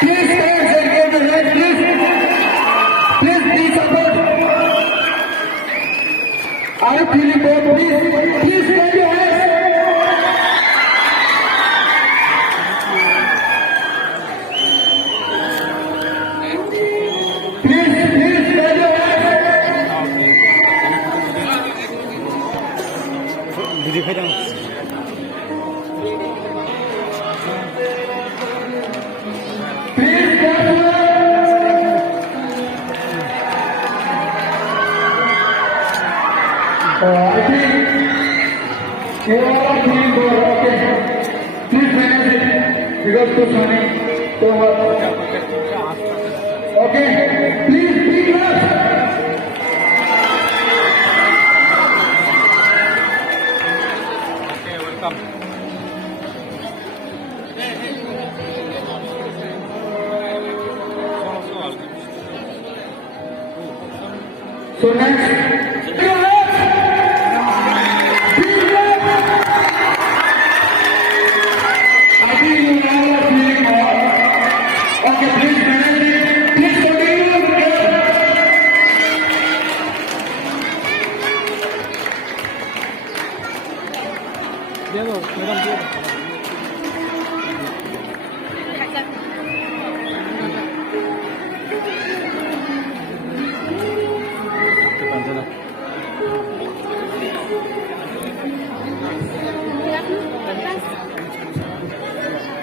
Please stand and give the hand, please. Please support. I am feeling both, please stand your hands. Please stand your hands. Video khai Please stand your I think you are feeling bored, okay? Please manage it because too funny, too hot. Okay? Please speak up. Okay, welcome. So next, I think you now are feeling bored. Okay, please manage it. Please continue. दे दो madam they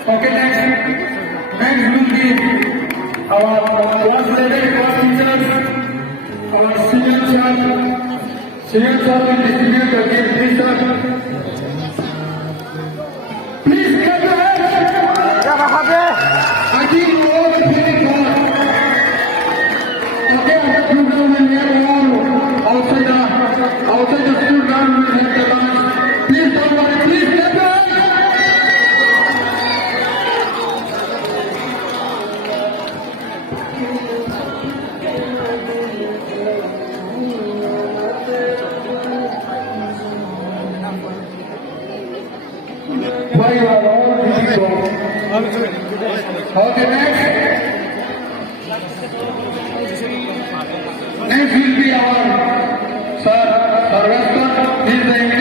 Okay, next will be our class level class teachers, our senior sir. Senior sir will distribute the gift, please sir. Please clap your hands. क्या बात है I think you all are feeling bored. Okay, after program and we are all outside the school ground we will have the lunch. Please don't worry, please clap your hands. Why you are all feeling bored? Okay, next will be our Sir Sarvaswat. He is the